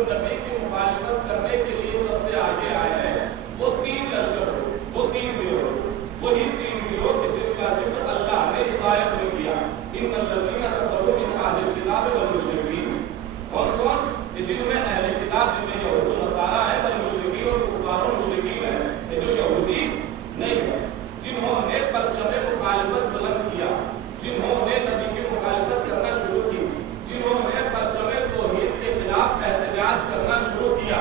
جو نبی کی مخالفت کرنے کے لیے سب سے آگے آئے ہیں وہ تین لشکر ہوئے، وہ تین گروہ، وہی تین گروہ کہ جن کا ذکر اللہ نے اس آیت میں کیا، ان الذین کفروا من اہل الکتاب والمشرکین۔ کون کون؟ کہ جن میں اہل کتاب، جن میں یہود و نصارہ ہے، والمشرکین اور کفار و مشرکین ہیں، کہ جو یہودی نہیں ہے، جنہوں نے پرچم مخالفت بلند کیا، جنہوں نے نبی کی مخالفت کرنا شروع کی، جنہوں نے پرچم توحید کے خلاف احتجاج کرنا شروع کیا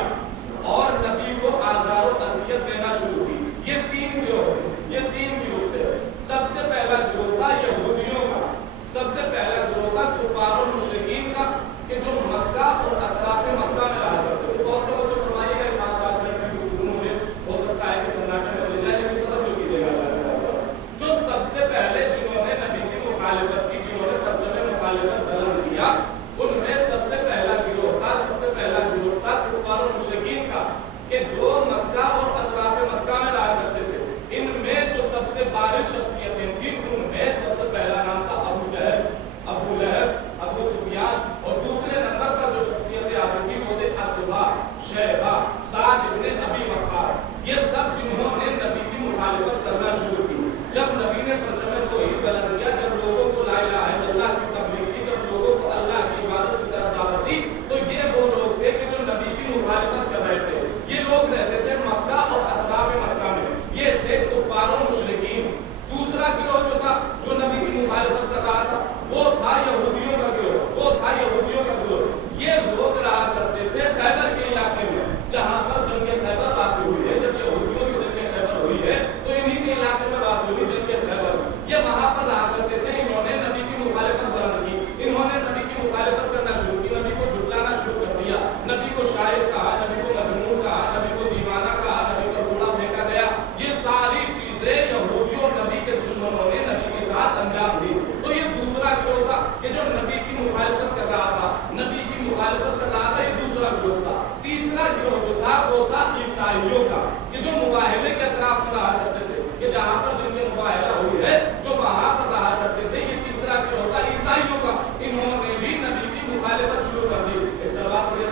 اور نبی کو آزار و اذیت دینا شروع کی۔ یہ تین گروہ ہیں، یہ تین گروہ تھے۔ سب سے پہلا گروہ تھا یہودیوں کا، سب سے پہلا گروہ تھا کفار و مشرکین کا، کہ جو مکہ اور اطراف مکہ میں رہا کرتے تھے۔ بہت لوگوں سے فرمائیے گا 5-7 منٹ کی گفتگو مجھے ہو سکتا ہے کہ سناٹے میں چلے جائے، لیکن توجہ کیجیے گا۔ جو سب سے پہلے جنہوں نے نبی کی مخالفت کی، جنہوں نے پرچم مخالفت بلند کیا، ان میں سب سے پہلا گروہ تھا، سب سے پہلا گروہ تھا کفار و مشرکین کا، کہ جو مکہ اور اطراف مکہ میں رہا کرتے تھے۔ ان میں جو سب سے بارش شخصیتیں تھیں، ان میں سب سے پہلا نام تھا ابو جہل، ابو لہب، ابو سفیان، اور دوسرے نمبر پر جو شخصیتیں آتی تھیں وہ تھے عتبہ، شیبہ، سعد ابن ابی وقاص۔ یہ سب جنہوں نے نبی کی مخالفت کرنا شروع کی۔ جب نبی نے پرچم توحید بلند کیا، جب لوگوں کو لا الہ الا اللہ کی تبلیغ کی، جب لوگوں کو اللہ کی عبادت کی طرف دعوت دی، تو یہ وہ لوگ تھے کہ جو نبی کی مخالفت کر رہے تھے۔ یہ لوگ رہتے تھے مکہ اور اطراف مکہ میں، یہ تھے کفار و مشرکین۔ دوسرا گروہ جو تھا، جو نبی کی مخالفت کر رہا تھا، وہ تھا یہودیوں کا گروہ، وہ تھا یہودیوں کا گروہ۔ یہ لوگ رہا کرتے تھے خیبر کے علاقے میں، جہاں پر جنگ خیبر واقع ہوئی ہے۔ جب یہودیوں سے جنگ خیبر ہوئی ہے تو انہی کے علاقے میں واقع ہوئی جنگ خیبر۔ یہ وہاں پر رہا کرتے تھے۔ انہوں نے نبی کی مخالفت بلند کی، انہوں نے نبی کی مخالفت کرنا شروع کی، نبی کو جھٹلانا شروع کر دیا، نبی کو شاعر کہا، نبی کو مجنون کہا، نبی کو دیوانہ کہا، نبی پر گھوڑا پھینکا گیا۔ یہ ساری چیزیں یہودیوں اور نبی کے دشمنوں نے نبی کے ساتھ انجام دی۔ تو یہ دوسرا گروہ تھا کہ جو نبی کی مخالفت کر رہا تھا، نبی کی مخالفت کر رہا تھا، یہ دوسرا گروہ تھا۔ تیسرا گروہ جو تھا وہ تھا عیسائیوں کا، کہ جو مباہلے کے اطراف میں رہا کرتے تھے، کہ جہاں پر جن کی مباہلہ ہوئی ہے جو وہاں پر رہا کرتے تھے۔ یہ تیسرا گروہ تھا عیسائیوں کا، انہوں نے بھی نبی کی مخالفت شروع کر دی۔ ایک سلوات پڑھیے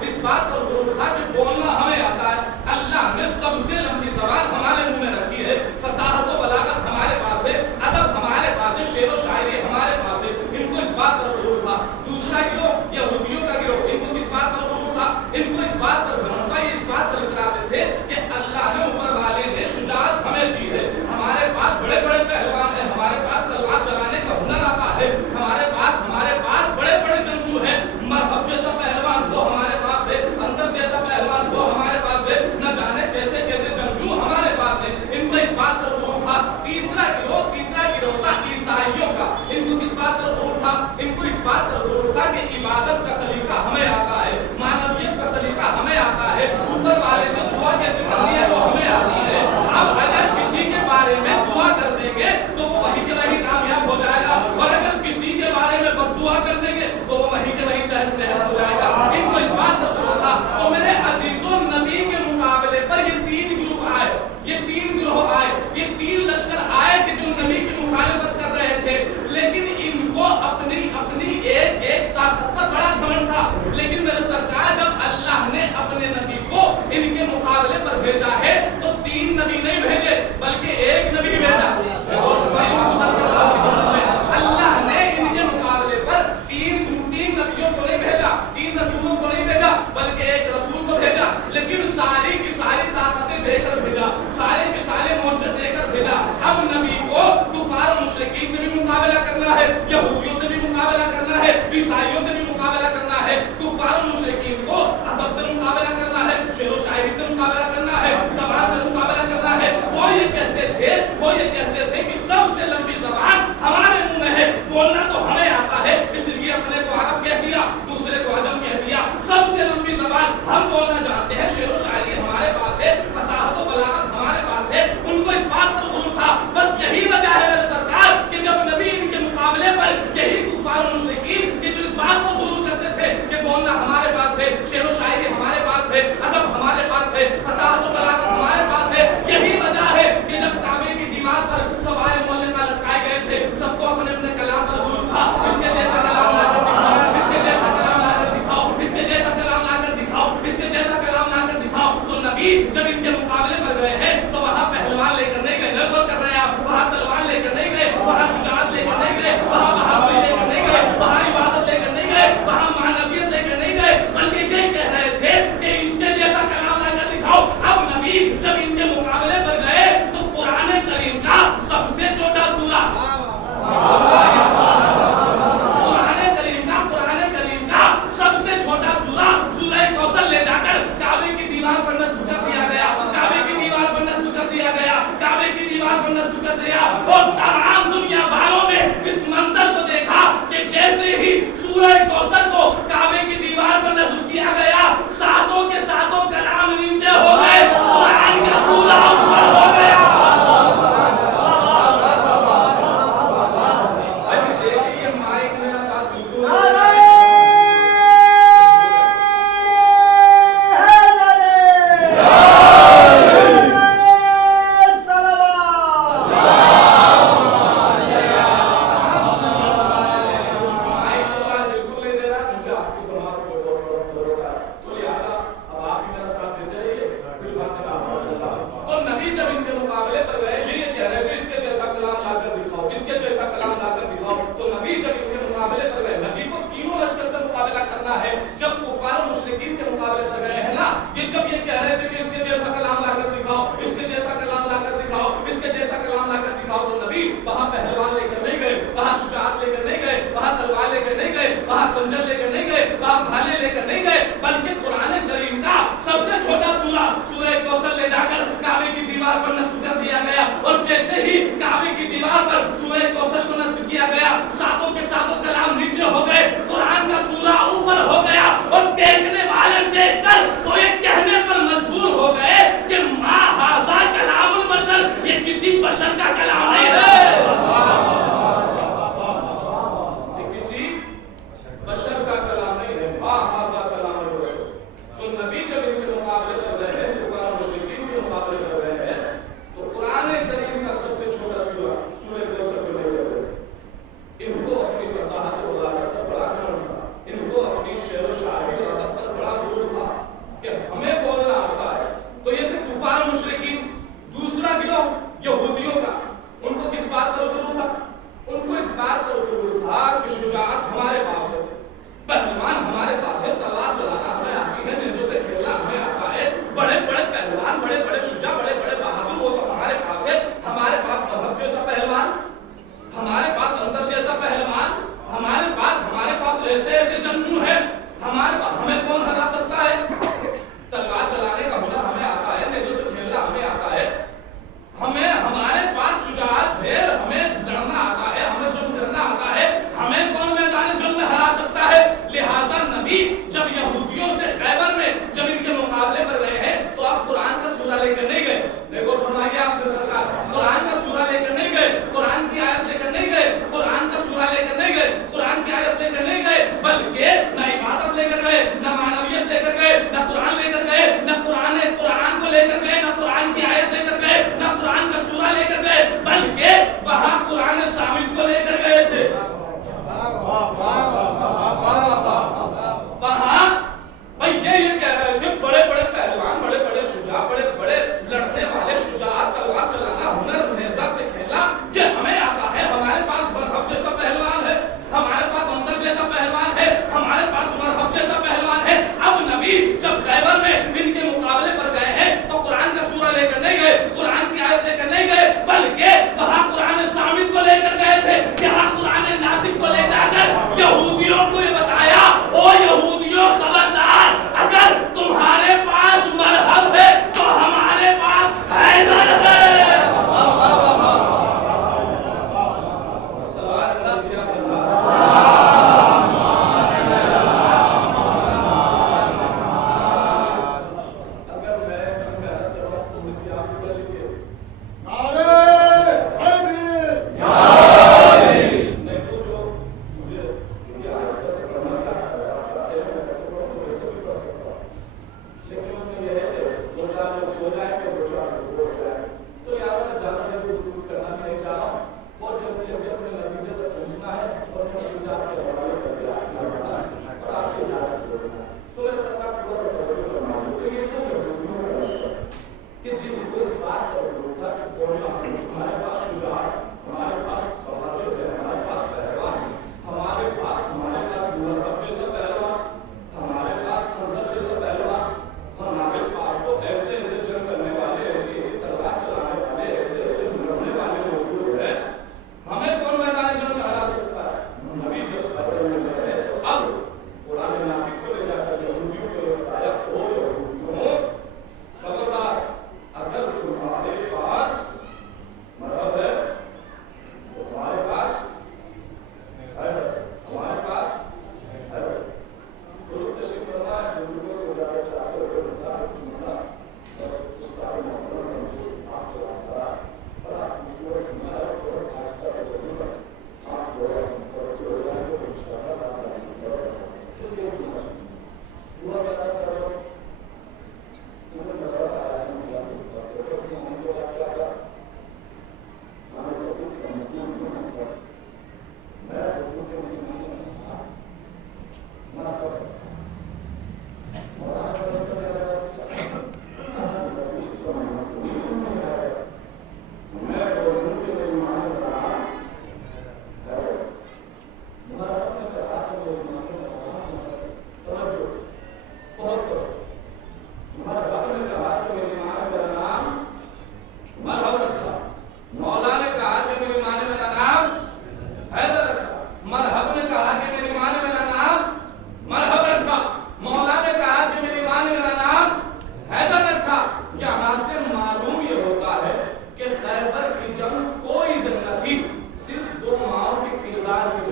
اس بات یہودیوں سے بھی مقابلہ کرنا ہے، عیسائیوں سے بھی مقابلہ کرنا ہے، کفار و مشرکین کو ادب سے مقابلہ کرنا ہے، شعر و شاعری سے مقابلہ کرنا ہے، زبان سے مقابلہ کرنا ہے. وہ یہ کہتے تھے کہ سب سے لمبی زبان ہمارے منہ میں ہے، بولنا تو ہمیں آتا ہے، اس لیے اپنے کو عرب کہہ دیا، دوسرے کو عجم کہہ دیا. سب سے لمبی زبان ہم بولنا جانتے ہیں، شعر و شاعری ہمارے پاس ہے، فصاحت و بلاغت ہمارے پاس ہے. ان کو اس بات پر غرور تھا. بس یہی وجہ ہے میرے سرکار کہ جب نبی ان کے مقابلے پر یہی کفار و مشرکین کہ جو اس بات پر غرور کرتے تھے کہ بولنا ہمارے پاس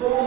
2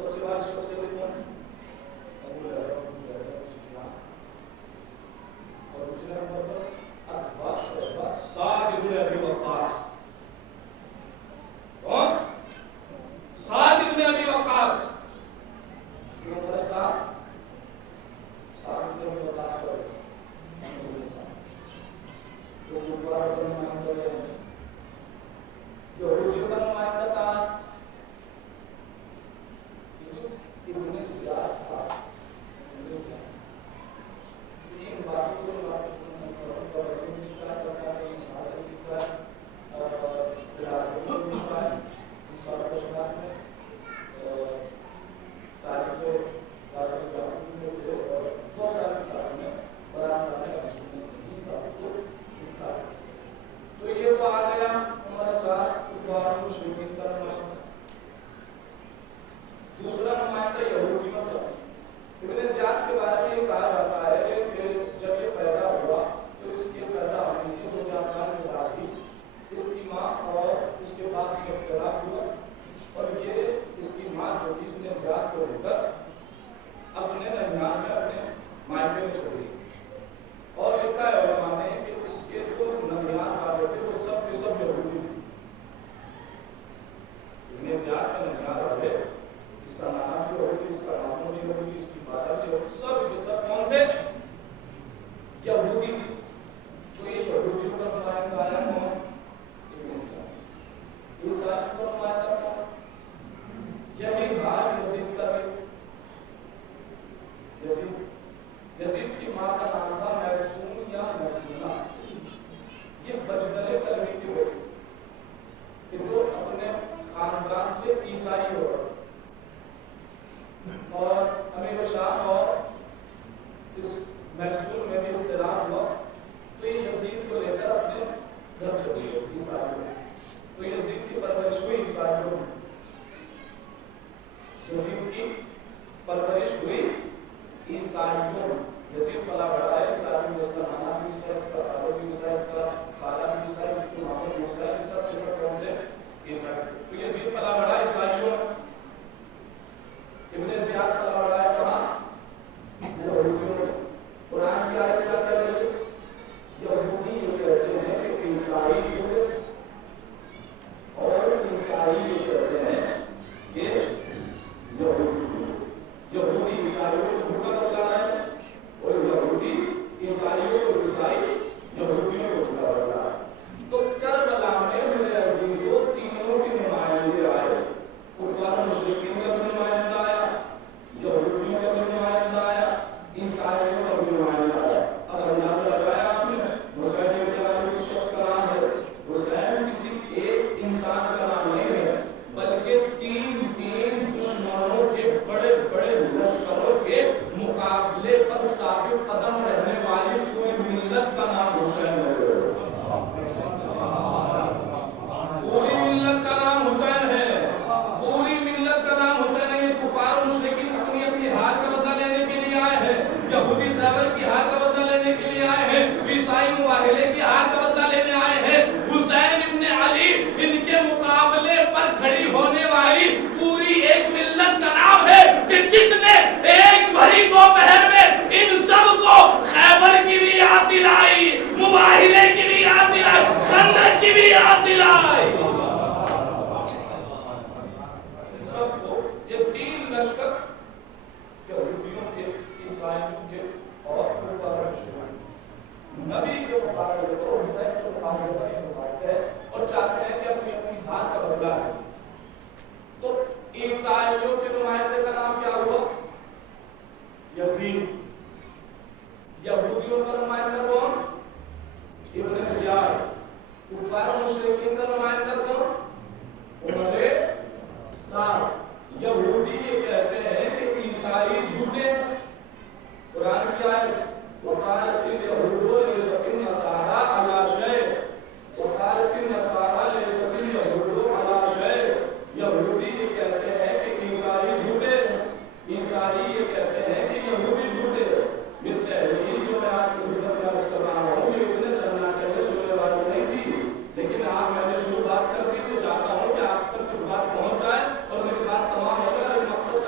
سب سے بڑا شخص کون ہے؟ ابو لہب اور دوسرے نمبر پر اتباع شیبہ سعد ابن ابی وقاص. کون؟ سعد ابن ابی وقاص. کیوں بولے سعد ابن ابی وقاص پر تو کفار کا نمائندہ ہے، یہودیوں کا نمائندہ تھا ابن زیاد تھا. ان باتوں کو تو یہ تو آ گیا ہمارے ساتھ کفار مشرکین کا نمائندہ. دوسرا نمائندہ یہودیوں کا. ابن زیاد کے بارے میں یہ کہا جاتا ہے کہ جب یہ پیدا ہوا تو اس کے پیدا ہونے کے 2-4 سال کے بعد ہی اس کی ماں اور اس کے بعد میں اختلاف ہوا اور یہ اس کی ماں جو تھی ابن زیاد کو لے کر اپنے ننیال میں اپنے مائکے میں چھوڑ گئی. اور لکھا ہے علماء نے کہ اس کے جو ننیال والے تھے وہ سب کے سب یہودی تھے. ابن زیاد کے ننیال والے اس کا نام بھی یہودی، اس کا نام بھی یہودی، اس کی فادر بھی یہودی، سب کے سب کون تھے؟ یہودی. تو یہ یہودیوں کا نمائندہ آیا کون؟ ابن زیاد. عیسائیوں کا نمائندہ کون؟ یہی حال یزید کا بھی. یزید کی ماں کا نام تھا میسون یا میسونہ. یہ بجدل کلبی کی بیٹی کہ جو اپنے خاندان سے عیسائی ہو رہا اور امیر شام اور اس محصول میں بھی اختلاف ہوا تو یہ یزید کو لے کر اپنے گھر چلی گئی عیسائیوں میں. تو یزید کی پرورش ہوئی عیسائیوں میں. یزید کی پرورش ہوئی عیسائیوں میں. یزید پلا بڑا ہے عیسائیوں میں. اس کا نانا بھی عیسائی، اس کا خالہ بھی عیسائی، اس کا خالہ بھی عیسائی، اس کے ماموں بھی عیسائی، سب کے سب کون تھے؟ عیسائی. تو یزید پلا بڑا عیسائیوں میں. ابن زیاد پلا بڑا ہے کہاں؟ یہودیوں میں. قرآن کی آیت کیا کہہ رہی ہے؟ یہودی یہ کہتے ہیں کہ عیسائی جھوٹے اور عیسائی یہ کہتے ہیں کہ یہودی جھوٹے. یہودی عیسائیوں کو جھوٹا بتلا رہا ہے اور یہودی عیسائیوں کو عیسائی یہودیوں کو جھوٹا بتلا رہا ہے. تو کربلا میں میرے عزیزوں تینوں کے نمائندے آئے. کفار مشرکین کا بھی نمائندہ آیا، یہودیوں کا بھی نمائندہ آیا، عیسائیوں کا بھی نمائندہ آیا. اب اندازہ لگایا آپ نے حسین ابن علی کس شخص کا نام ہے؟ حسین کسی ایک انسان کا نام نہیں ہے بلکہ تین دشمنوں کے بڑے بڑے لشکروں کے مقابلے پر ثابت قدم رہنے والی پوری ملت کا نام حسین ہے. پوری ملت کا نام حسین ہے. پوری ملت کا نام حسین ہے. یہ کفار مشرکین اپنی اپنی ہار کا بدلہ لینے کے لیے آئے ہیں. یہودی خیبر کی ہار کا بدلہ لینے کے لیے آئے ہیں. عیسائی مباہلے کی ہار کا بدلہ لینے آئے ہیں. حسین ابن علی ان کے مقابلے پر کھڑی ہونے والی پوری ایک ملت کا نام ہے کہ جس نے ایک بھری دوپہر میں ان سب کو خیبر کی بھی یاد دلائی، مباہلے کی بھی یاد دلائی، خندق کی بھی یاد دلائی. سب کو یہ تین لشکر یہودیوں کے، عیسائیوں کے اور کفار مشرکین نبی کے مقابلے کو حسین کے مقابلے پر یہ مقابلہ ہے اور چاہتے ہیں کہ اپنی اپنی ہاتھ کا بدلہ ہے. تو عیسائیوں کے نمائندے کا نام کیا ہوا؟ یزید. یہودیوں کا نمائندہ کون؟ ابن زیاد. کفار مشرکین کا نمائندہ کون؟ عمر سعد. یہودی یہ کہتے ہیں کہ عیسائی جھوٹے. قرآن کی آیت وقالت اليهود ليست النصارى على شيء وقالت النصارى ليست اليهود على شيء. یہودی یہ کہتے ہیں کہ عیسائی جھوٹے، عیسائی یہ کہتے ہیں کہ یہودی جھوٹے. یہ تحریر جو میں آپ کی خدمت میں عرض کر رہا ہوں یہ اتنے سناٹے میں سننے والی نہیں تھی، لیکن آپ میں نے شروع بات کر دی تو چاہتا ہوں کہ آپ تک کچھ بات پہنچ جائے اور میری بات تمام ہو جائے. مقصد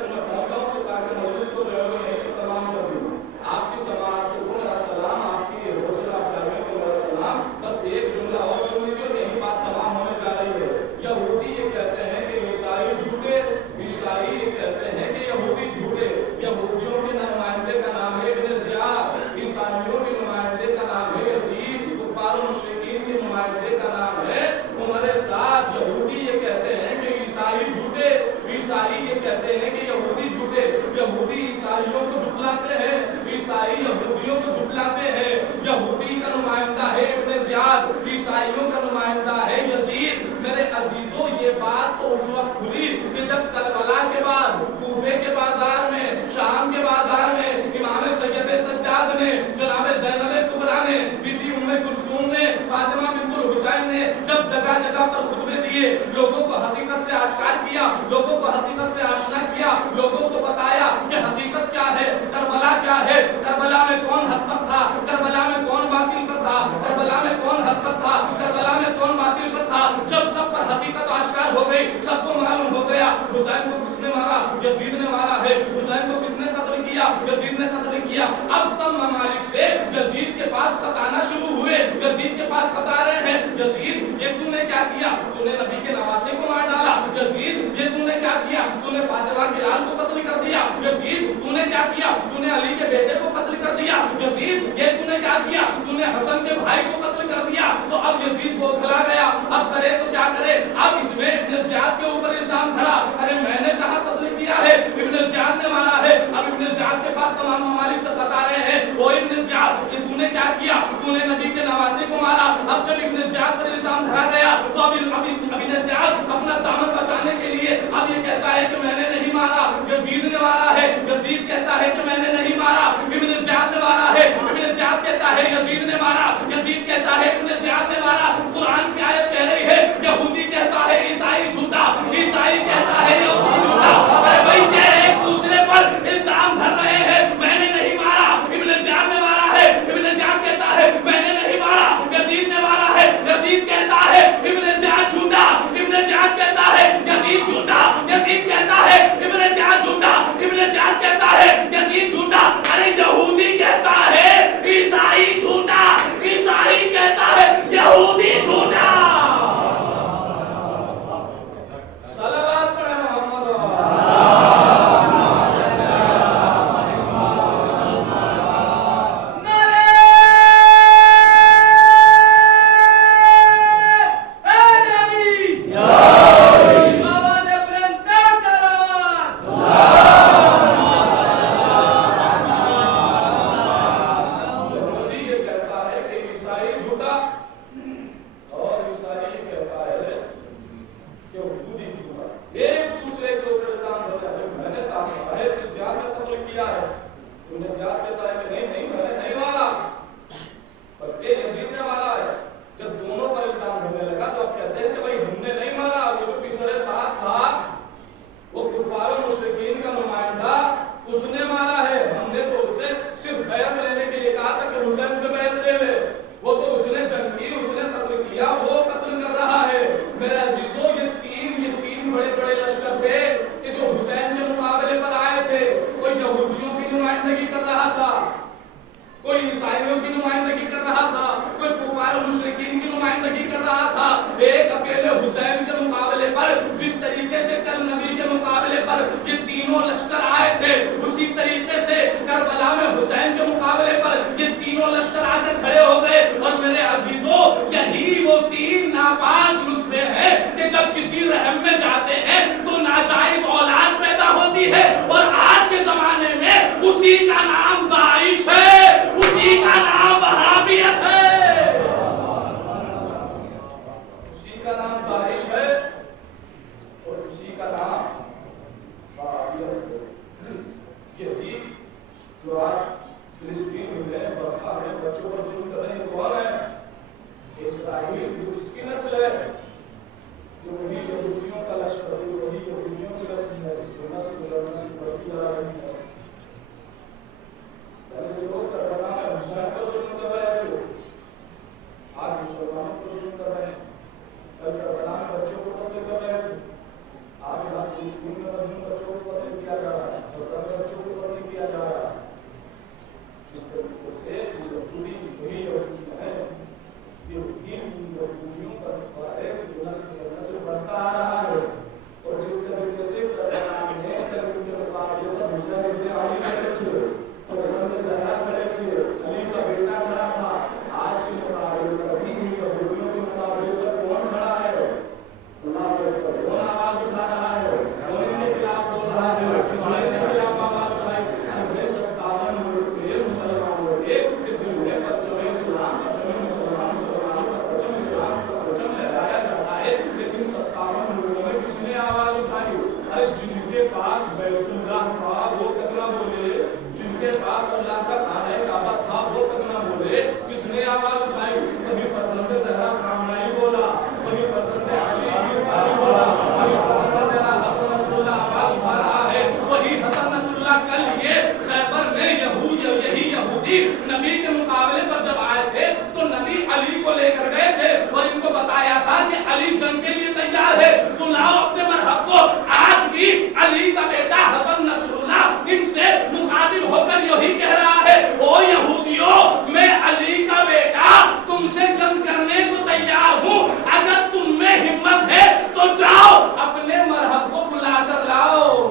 عیسائیوں کو جھٹلاتے ہیں، عیسائی یہودیوں کو جھٹلاتے ہیں۔ یہودی کا نمائندہ ہے ابن زیاد، عیسائیوں کا نمائندہ ہے یزید۔ میرے عزیزوں یہ بات تو اس وقت کھلی کہ جب کربلا کے بعد کوفے کے بازار میں، شام کے بازار میں امام سید سجاد نے، جناب زینب کبریٰ نے، بی بی ام کلثوم نے، فاطمہ بنت الحسین نے جب جگہ جگہ پر خطبے دیے، لوگوں کو حقیقت سے آشکار کیا، لوگوں کو حقیقت سے آشنا کیا، لوگوں کو بتایا کہ حقیقت کیا ہے، کربلا کیا ہے، کربلا میں کون حق پر تھا، کربلا میں کون باطل پر تھا، کربلا میں کون حق پر تھا، کربلا میں کون باطل پر تھا۔ جب سب پر حقیقت آشکار ہو گئی، سب کو معلوم ہو گیا حسین کو کس نے مارا، یزید نے مارا ہے، حسین کو کس نے قتل کیا، یزید نے قتل کیا۔ اب سب ممالک سے یزید کے پاس خط آنا شروع ہوئے، یزید کے پاس خط آ رہے ہیں، یزید یہ تو نے کیا کیا، تو نے نبی کے نواسے کو مار ڈالا، یزید یہ تو نے کیا کیا، تو نے فاطمہ کے لال کو قتل کر دیا، یزید تو نے کیا کیا، تو نے علی کے بیٹے کو قتل کر دیا، یزید یہ تو نے کیا کیا، تو نے حسن کے بھائی کو قتل کر دیا۔ تو اب یزید بوکھلا گیا، اب کرے تو کیا کرے، اب اس میں ابن زیاد کے اوپر الزام دھرا، ارے میں نے کہاں قتل کیا ہے، ابن زیاد نے مارا ہے۔ اب ابن زیاد کے پاس تمام ممالک سے خط آ رہے ہیں، او ابن زیاد کہ تو نے کیا کیا، تو نے نبی کے نواسے کو مارا۔ اب جب ابن زیاد پر الزام دھرا گیا تو اب ابن زیاد اپنا دامن بچانے کے لیے اب یہ کہتا ہے کہ میں نے نہیں مارا، یزید نے مارا ہے، یزید کہتا ہے کہ میں نے نہیں مارا، ابن زیاد نے مارا ہے، ابن زیاد کہتا ہے یزید نے مارا، یزید کہتا ہے ابن زیاد نے مارا۔ قرآن کی آیت کہہ رہی ہے یہودی کہتا ہے عیسائی جھوٹا، عیسائی کہتا ہے یہودی جھوٹا۔ ارے بھائی کیا ایک دوسرے پر الزام دھر رہے ہیں، میں نے نہیں مارا، ابن زیاد نے مارا ہے، ابن زیاد کہتا ہے میں نے نہیں مارا، یزید نے مارا ہے، یزید کہتا ہے ابن زیاد جھوٹا، ابن زیاد کہتا ہے یزید جھوٹا، یزید کہتا ہے ابن زیاد جھوٹا، ابن زیاد کہتا ہے یزید جھوٹا۔ ارے یہودی کہتا ہے عیسائی جھوٹا، عیسائی کہتا ہے یہودی جھوٹا۔ صلوات پڑھے محمد بیت اللہ تھا وہ تک نہ بولے، جن کے پاس اللہ کا خانہ کعبہ تھا وہ تک نہ بولے، کس نے آواز اٹھائی؟ وہی فرزند زہرا خامنائی بولا، وہی فرزند علی سیستانی بولا، وہی فرزند زہرا حسن نصر اللہ آواز اٹھا رہا ہے، وہی حسن نصر اللہ کل یہ خیبر میں یہی یہودی نبی کے مقابلے پر جب آئے تھے تو نبی علی کو لے کر گئے تھے اور ان کو بتایا تھا کہ علی جنگ کے لیے تیار ہے، بلاؤ اپنے مرحب کو۔ آج بھی علی کا بیٹا حسن نصر اللہ ان سے مخاطب ہو کر یہی کہہ رہا ہے، او یہودیوں، میں علی کا بیٹا تم سے جنگ کرنے کو تیار ہوں، اگر تم میں ہمت ہے تو جاؤ اپنے مرحب کو بلا کر لاؤ۔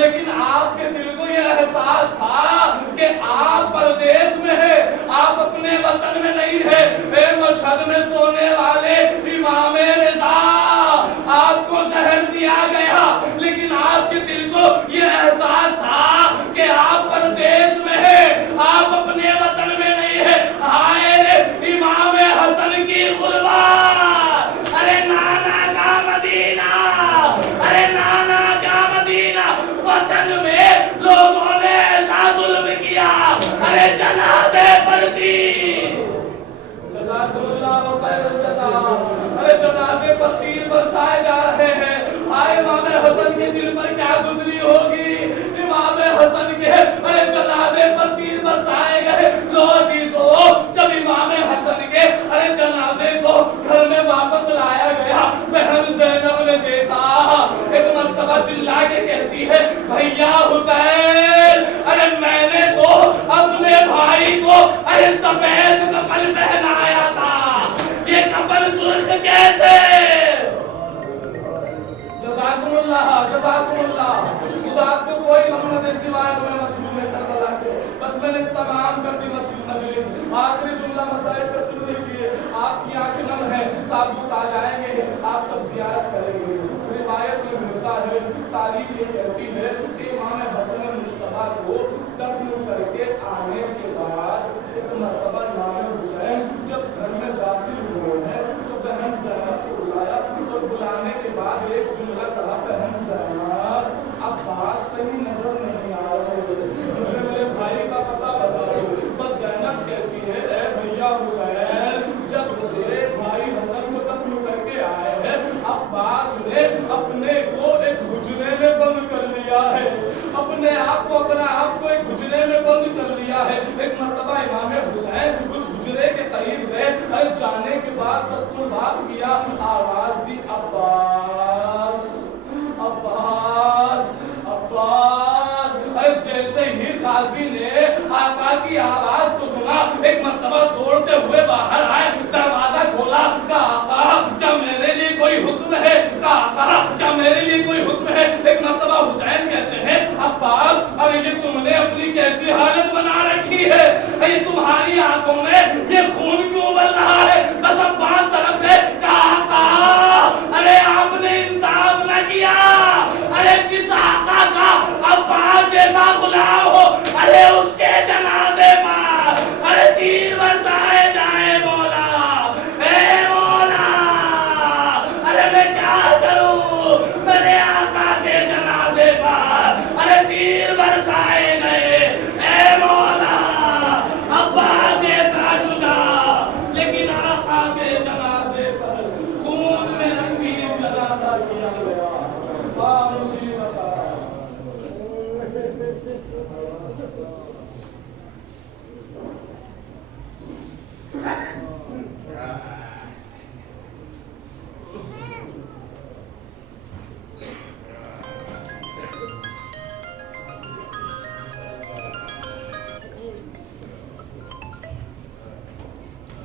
لیکن آپ کے دل مرتبہ چلا کے کہتی ہے بھیا حسین ارے میں نے تو اپنے بھائی کو ارے سفید کفن پہنایا تھا، یہ کفن سرخ کیسے؟ جزاکم اللہ خدا کو کوئی غم نہ دے سوائے میں مظلوم کربلا کے، بس میں نے تمام کر دی مجلس، آخری جملہ مسائل کا سن لیجیے، آپ کی آنکھ نم ہے، تابوت آ جائیں گے، آپ سب زیارت کریں گے۔ روایت میں ملتا ہے، تاریخ یہ کہتی ہے کہ امام حسن مشتبہ کو دفن کر کے آنے کے بعد ایک مرتبہ امام حسین جب گھر میں داخل ہوئے ہیں تو بہن زینب کو بلایا اور بلانے کے بعد ایک جملہ کہا بہن زینب عباس کہیں نظر نہیں آ رہے، مجھے میرے بھائی کا پتہ بتا دو۔ بس زینب کہتی ہے اے بھیا حسین جب سے بھائی حسن کو دفن کر کے آئے ہیں عباس نے اپنے کو ایک حجرے میں بند کر لیا ہے، اپنے آپ کو ایک حجرے میں بند کر لیا ہے۔ ایک مرتبہ امام حسین اس حجرے کے قریب گئے، جانے کے بعد تک بات کیا، آواز دی عباس عباس عباس، جیسے ہی قاضی نے آقا کی آواز کو سنا ایک مرتبہ دوڑتے ہوئے باہر آئے، دروازہ کھولا، کہا آقا کیا میرے لیے کوئی حکم ہے؟ کہا آقا کیا میرے لیے کوئی حکم ہے؟ ایک مرتبہ حسین کہتے ہیں عباس ارے یہ تم نے اپنی کیسی حالت بنا رکھی ہے، یہ تمہاری آنکھوں میں یہ خون کیوں ابل رہا ہے؟ بس عباس طرف گئے، کہا آقا ارے آپ نے انصاف نہ کیا، ارے جس آقا کا عباس جیسا